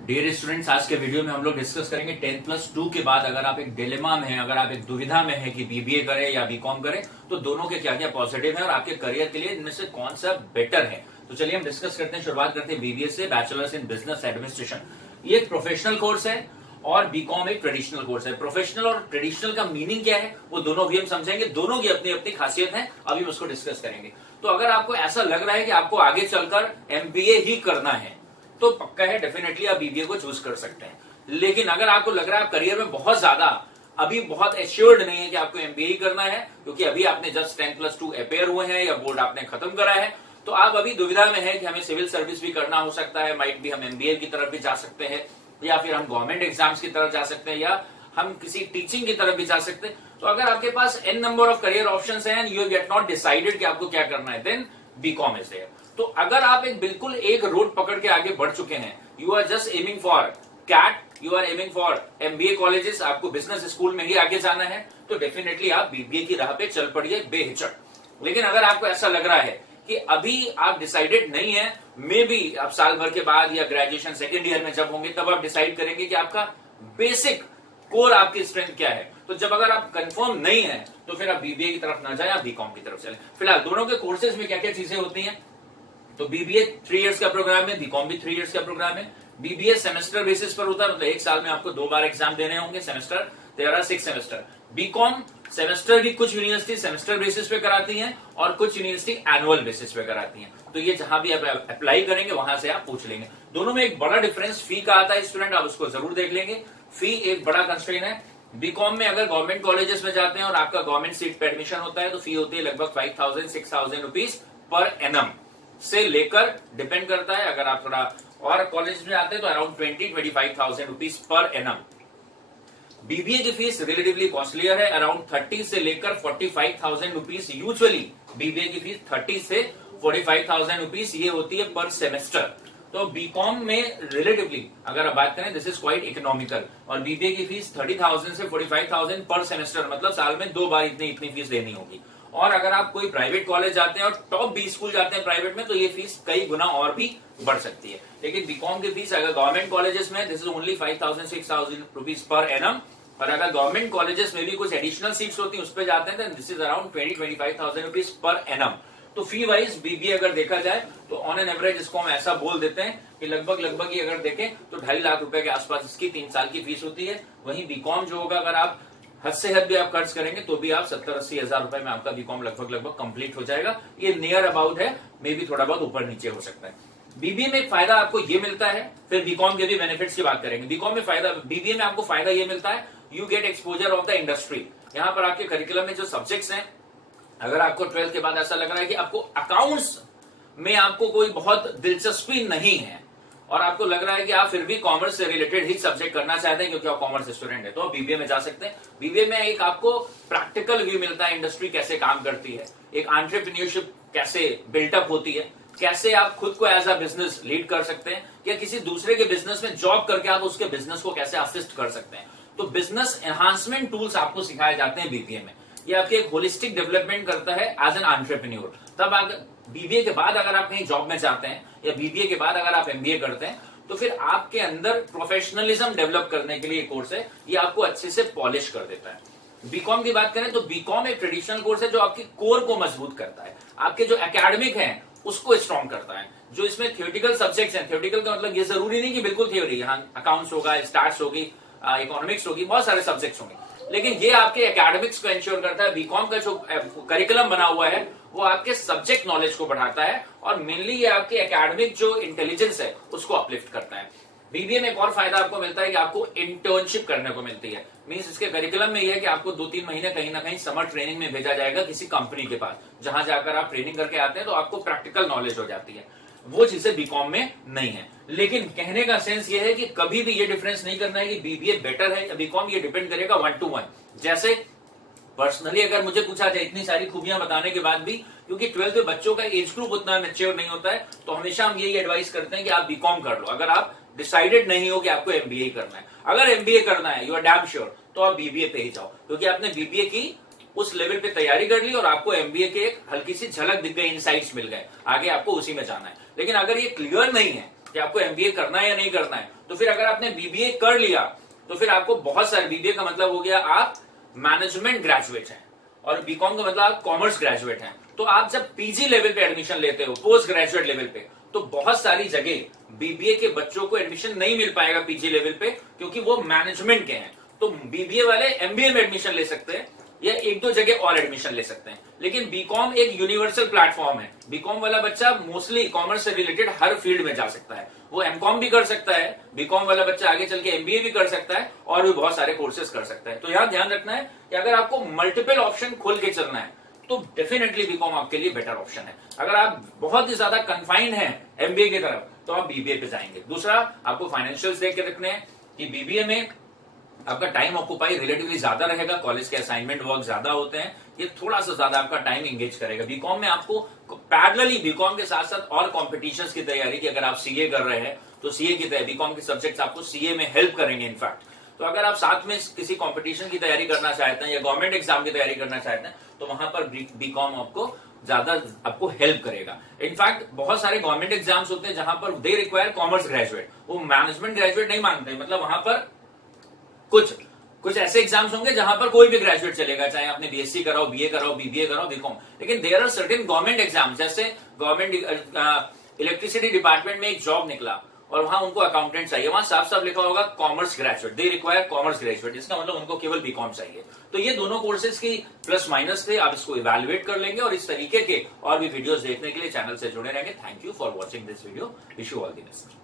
Dear students, आज के video में हम लोग डिस्कस करेंगे 10+2 के बाद अगर आप एक डिलेमा में हैं, अगर आप एक दुविधा में हैं कि बीबीए करें या बीकॉम करें, तो दोनों के क्या क्या पॉजिटिव है और आपके करियर के लिए इनमें से कौन सा बेटर है। तो चलिए हम डिस्कस करते हैं। शुरुआत करते हैं बीबीए से, बैचलर्स इन बिजनेस एडमिनिस्ट्रेशन। ये एक प्रोफेशनल कोर्स है और बीकॉम एक ट्रेडिशनल कोर्स है। प्रोफेशनल और ट्रेडिशनल का मीनिंग क्या है वो दोनों भी हम समझेंगे, दोनों की अपनी अपनी खासियत है, अभी हम उसको डिस्कस करेंगे। तो अगर आपको ऐसा लग रहा है कि आपको आगे चलकर एमबीए ही करना है तो पक्का है, डेफिनेटली आप बीबीए को चूज कर सकते हैं। लेकिन अगर आपको लग रहा है आप करियर में बहुत ज्यादा अभी बहुत एश्योर्ड नहीं है कि आपको एमबीए ही करना है, क्योंकि अभी आपने जस्ट 10+2 अपेयर हुए हैं या बोर्ड आपने खत्म करा है, तो आप अभी दुविधा में है कि हमें सिविल सर्विस भी करना हो सकता है, माइट भी हम एमबीए की तरफ भी जा सकते हैं, या फिर हम गवर्नमेंट एग्जाम्स की तरफ जा सकते हैं, या हम किसी टीचिंग की तरफ भी जा सकते हैं। तो अगर आपके पास n number of career options हैं and you get not decided कि आपको क्या करना है, देन बीकॉम इज देयर। तो अगर आप बिल्कुल एक रोड पकड़ के आगे बढ़ चुके हैं, you are just aiming for CAT, you are aiming for MBA colleges, आपको बिजनेस स्कूल में ही आगे जाना है, तो डेफिनेटली आप बीबीए की राह पे चल पड़िए बेहिचक। लेकिन अगर आपको ऐसा लग रहा है कि अभी आप डिसाइडेड नहीं है, मे बी आप साल भर के बाद या ग्रेजुएशन सेकेंड ईयर में जब होंगे तब आप डिसाइड करेंगे कि आपका बेसिक कोर आपकी स्ट्रेंथ क्या है। तो जब अगर आप कंफर्म नहीं है तो फिर आप बीबीए की तरफ ना जाए, आप बीकॉम की तरफ चले। फिलहाल दोनों के कोर्सेज में क्या क्या चीजें होती हैं, तो बीबीए 3 इयर्स का प्रोग्राम है, बीकॉम भी 3 इयर्स का प्रोग्राम है। बीबीए सेमेस्टर बेसिस पर होता है, मतलब एक साल में आपको 2 बार एग्जाम देने होंगे semester, there are 6 semester. BCom semester भी कुछ यूनिवर्सिटी सेमेस्टर बेसिस पे कराती हैं और कुछ यूनिवर्सिटी एनुअल बेसिस पे कराती हैं। तो ये जहां भी आप अप्लाई करेंगे वहां से आप पूछ लेंगे। दोनों में एक बड़ा डिफरेंस फी का आता है स्टूडेंट, आप उसको जरूर देख लेंगे। फी एक बड़ा कंस्ट्रेन है। बीकॉम में अगर गवर्नमेंट कॉलेजेस में जाते हैं और आपका गवर्नमेंट सीट पे एडमिशन होता है तो फी होती है लगभग 5,000-6,000 रुपीज पर एनम से लेकर, डिपेंड करता है, अगर आप थोड़ा और कॉलेज में आते हैं तो around 20-25,000 rupees per annum. BBA की फीस रिलेटिवली कॉस्टलियर है, अराउंड 30 से लेकर 45,000 रुपीज। यूजुअली बीबीए की फीस 30 से 45,000 रुपीज ये होती है पर सेमेस्टर। तो बीकॉम में रिलेटिवली अगर आप बात करें दिस इज क्वाइट इकोनॉमिकल, और बीबीए की फीस 30,000 से 45,000 पर सेमेस्टर, मतलब साल में 2 बार इतनी फीस देनी होगी। और अगर आप कोई प्राइवेट कॉलेज जाते हैं और टॉप 20 स्कूल जाते हैं प्राइवेट में, तो ये फीस कई गुना और भी बढ़ सकती है। लेकिन बीकॉम की फीस अगर गवर्नमेंट कॉलेजेस में this is only 5,000-6,000 rupees per annum, और अगर गवर्नमेंट कॉलेजेस में भी कुछ एडिशनल सीट्स होती हैं उस पर जाते हैं तो this is around 20-25,000 rupees per annum. तो फी वाइज बीबीए अगर देखा जाए तो ऑन एन एवरेज इसको हम ऐसा बोल देते हैं कि लगभग ये अगर देखें तो 2.5 लाख रुपए के आसपास इसकी 3 साल की फीस होती है। वहीं बीकॉम जो होगा, अगर आप हद से हद भी आप खर्च करेंगे तो भी आप 70-80 हजार रुपए में आपका बीकॉम लगभग कंप्लीट हो जाएगा। ये नियर अबाउट है, मे बी थोड़ा बहुत ऊपर नीचे हो सकता है। बीबीए में एक फायदा आपको ये मिलता है, फिर बीकॉम के भी बेनिफिट्स की बात करेंगे। बीकॉम में फायदा, बीबीए में आपको फायदा ये मिलता है, you get exposure of the industry. यहाँ पर आपके करिकुलम में जो सब्जेक्ट्स हैं, अगर आपको 12th के बाद ऐसा लग रहा है कि आपको अकाउंट्स में आपको कोई बहुत दिलचस्पी नहीं है और आपको लग रहा है कि आप फिर भी कॉमर्स से रिलेटेड ही सब्जेक्ट करना चाहते हैं क्योंकि आप कॉमर्स स्टूडेंट है, तो आप बीबीए में जा सकते हैं। बीबीए में एक आपको प्रैक्टिकल व्यू मिलता है, इंडस्ट्री कैसे काम करती है, एक एंटरप्रेन्योरशिप कैसे बिल्टअप होती है, कैसे आप खुद को एज अ बिजनेस लीड कर सकते हैं, या किसी दूसरे के बिजनेस में जॉब करके आप उसके बिजनेस को कैसे असिस्ट कर सकते हैं। तो बिजनेस एनहांसमेंट टूल्स आपको सिखाए जाते हैं बीबीए में। ये आपके एक होलिस्टिक डेवलपमेंट करता है एज एन एंटरप्रेन्योर। तब बीबीए के बाद अगर आप कहीं जॉब में जाते हैं या बीबीए के बाद अगर आप एमबीए करते हैं तो फिर आपके अंदर प्रोफेशनलिज्म डेवलप करने के लिए कोर्स है, ये आपको अच्छे से पॉलिश कर देता है। बीकॉम की बात करें तो बीकॉम एक ट्रेडिशनल कोर्स है जो आपकी कोर को मजबूत करता है, आपके जो एकेडमिक है उसको स्ट्रॉन्ग करता है। जो इसमें थियोरेटिकल सब्जेक्ट्स हैं, थियोरेटिकल का मतलब ये जरूरी नहीं कि बिल्कुल थ्योरी, यहाँ अकाउंट्स होगा, स्टैट्स होगी, इकोनॉमिक्स होगी, बहुत सारे सब्जेक्ट्स होंगे, लेकिन ये आपके एकेडमिक्स को इंश्योर करता है। बीकॉम का जो करिकुलम बना हुआ है वो आपके सब्जेक्ट नॉलेज को बढ़ाता है और मेनली ये आपके एकेडमिक जो इंटेलिजेंस है उसको अपलिफ्ट करता है। बीबीए में एक और फायदा आपको मिलता है कि आपको इंटर्नशिप करने को मिलती है। मींस इसके करिकुलम में ये है कि आपको 2-3 महीने कहीं ना कहीं समर ट्रेनिंग में भेजा जाएगा किसी कंपनी के पास, जहां जाकर आप ट्रेनिंग करके आते हैं तो आपको प्रैक्टिकल नॉलेज हो जाती है। वो चीजें बीकॉम में नहीं है। लेकिन कहने का सेंस ये है कि कभी भी ये डिफरेंस नहीं करना है कि बीबीए बेटर है या बीकॉम, ये डिपेंड करेगा 1 to 1। जैसे पर्सनली अगर मुझे पूछा जाए इतनी सारी खूबियां बताने के बाद भी, क्योंकि 12th में बच्चों का एज ग्रुप उतना मैच्योर नहीं होता है, तो हमेशा हम यही एडवाइस करते हैं कि आप बीकॉम कर लो अगर आप डिसाइडेड नहीं हो कि आपको एमबीए करना है। अगर एमबीए करना है, यू आर डैम श्योर, तो आप बीबीए पे ही जाओ, क्योंकि आपने बीबीए की उस लेवल पे तैयारी कर ली और आपको एमबीए के एक हल्की सी झलक दिख गई, इनसाइट्स मिल गए, आगे आपको उसी में जाना है। लेकिन अगर ये क्लियर नहीं है कि आपको एमबीए करना है या नहीं करना है। तो फिर अगर आपने बीबीए कर लिया तो फिर आपको बहुत सारे, बीबीए का मतलब हो गया आप मैनेजमेंट ग्रेजुएट हैं और बीकॉम का मतलब आप कॉमर्स ग्रेजुएट हैं। तो आप जब पीजी लेवल पे एडमिशन लेते हो, पोस्ट ग्रेजुएट लेवल पे, तो बहुत सारी जगह बीबीए के बच्चों को एडमिशन नहीं मिल पाएगा पीजी लेवल पे, क्योंकि वो मैनेजमेंट के हैं। तो बीबीए वाले एमबीए में एडमिशन ले सकते हैं या एक दो जगह और एडमिशन ले सकते हैं। लेकिन बीकॉम एक यूनिवर्सल प्लेटफॉर्म है। बीकॉम वाला बच्चा मोस्टली कॉमर्स से रिलेटेड हर फील्ड में जा सकता है, वो एमकॉम भी कर सकता है, बीकॉम वाला बच्चा आगे चल के एमबीए भी कर सकता है और भी बहुत सारे कोर्सेज कर सकता है। तो यहां ध्यान रखना है कि अगर आपको मल्टीपल ऑप्शन खोल के चलना है तो डेफिनेटली बीकॉम आपके लिए बेटर ऑप्शन है। अगर आप बहुत ही ज्यादा कन्फाइंड हैं एमबीए की तरफ तो आप बीबीए पे जाएंगे। दूसरा, आपको फाइनेंशियल्स देख के रखने हैं कि बीबीए में आपका टाइम ऑक्यूपाई रिलेटिवली ज्यादा रहेगा, कॉलेज के असाइनमेंट वर्क ज्यादा होते हैं, ये थोड़ा सा ज्यादा आपका टाइम एंगेज करेगा। बीकॉम में आपको पैरेलली बीकॉम के साथ साथ और कॉम्पिटिशन्स की तैयारी की, अगर आप सीए कर रहे हैं तो सीए की तैयारी, बीकॉम के सब्जेक्ट्स आपको सीए में हेल्प करेंगे इनफैक्ट। तो अगर आप साथ में किसी कंपटीशन की तैयारी करना चाहते हैं या गवर्नमेंट एग्जाम की तैयारी करना चाहते हैं तो वहां पर बीकॉम आपको ज्यादा आपको हेल्प करेगा। इनफैक्ट बहुत सारे गवर्नमेंट एग्जाम्स होते हैं जहां पर दे रिक्वायर कॉमर्स ग्रेजुएट, वो मैनेजमेंट ग्रेजुएट नहीं मांगते, मतलब वहां पर कुछ ऐसे एग्जाम्स होंगे जहां पर कोई भी ग्रेजुएट चलेगा, चाहे आपने बीएससी कराओ, बीए कराओ, बीबीए कराओ, बीकॉम। लेकिन there are certain government exams, जैसे गवर्नमेंट इलेक्ट्रिसिटी डिपार्टमेंट में एक जॉब निकला और वहां उनको अकाउंटेंट चाहिए, वहां साफ साफ लिखा होगा commerce graduate, they require commerce graduate, इसका मतलब उनको केवल बीकॉम चाहिए। तो ये दोनों कोर्सेज की प्लस माइनस थे, आप इसको इवैल्यूएट कर लेंगे और इस तरीके के और भी वीडियोस देखने के लिए चैनल से जुड़े रहेंगे। Thank you for watching this video, wish you all the best.